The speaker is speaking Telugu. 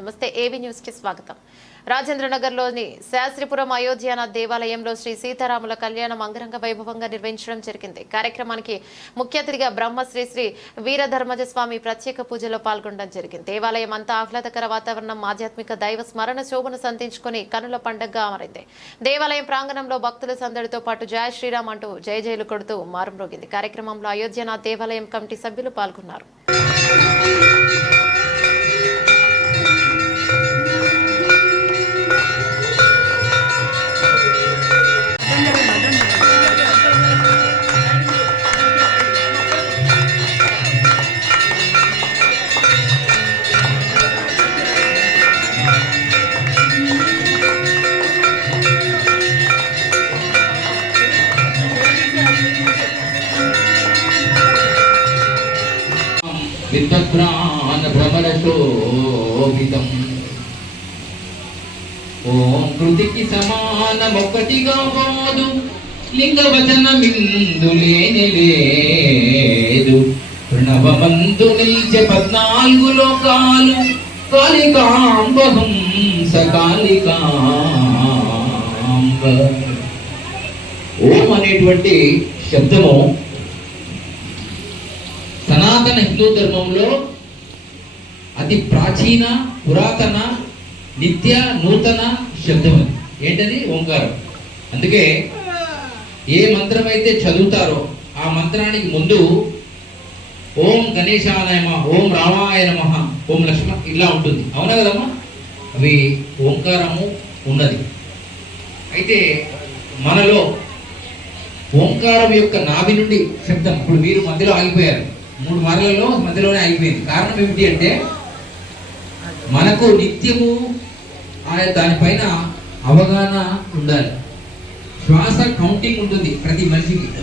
నమస్తే ఏవి న్యూస్ కి స్వాగతం. రాజేంద్రనగర్లోని శాస్త్రిపురం అయోధ్యనాథ్ దేవాలయంలో శ్రీ సీతారాముల కళ్యాణం అంగరంగ వైభవంగా నిర్వహించడం జరిగింది. కార్యక్రమానికి ముఖ్య అతిథిగా బ్రహ్మశ్రీ శ్రీ వీరధర్మజస్వామి ప్రత్యేక పూజలో పాల్గొనడం జరిగింది. దేవాలయం అంతా ఆహ్లాదకర వాతావరణం, ఆధ్యాత్మిక దైవ స్మరణ శోభను సంతరించుకుని కనుల పండగగా అమరింది. దేవాలయం ప్రాంగణంలో భక్తుల సందడితో పాటు జయ శ్రీరామ్ అంటూ జయ జయలు కొడుతూ మారుమ్రోగింది. కార్యక్రమంలో అయోధ్యనాథ్ దేవాలయం కమిటీ సభ్యులు పాల్గొన్నారు. భ్రమరశోభితం ఓం కృతికి సమానమొక్కటిగా పోదు లింగవచనమిందు లేని లేదు ప్రణవమందు నిల్చె 14 లోకాలు కాళికాంబహంస కాళికాంబ. ఓం అనేటువంటి శబ్దము సనాతన హిందూ ధర్మంలో అతి ప్రాచీన పురాతన నిత్య నూతన శబ్దం. ఏంటది? ఓంకారం. అందుకే ఏ మంత్రం అయితే చదువుతారో ఆ మంత్రానికి ముందు ఓం గణేశాయ నమః, ఓం రామాయ నమః, ఓం లక్ష్మణ ఇలా ఉంటుంది. అవునా కదమ్మా? అవి ఓంకారము ఉన్నది. అయితే మనలో ఓంకారం యొక్క నాభి నుండి శబ్దం ఇప్పుడు మీరు మధ్యలో ఆగిపోయారు. 3 మార్లలో మధ్యలోనే ఆగిపోయింది. కారణం ఏమిటి అంటే మనకు నిత్యము దానిపైన అవగాహన ఉండాలి. శ్వాస కౌంటింగ్ ఉంటుంది ప్రతి మనిషికి.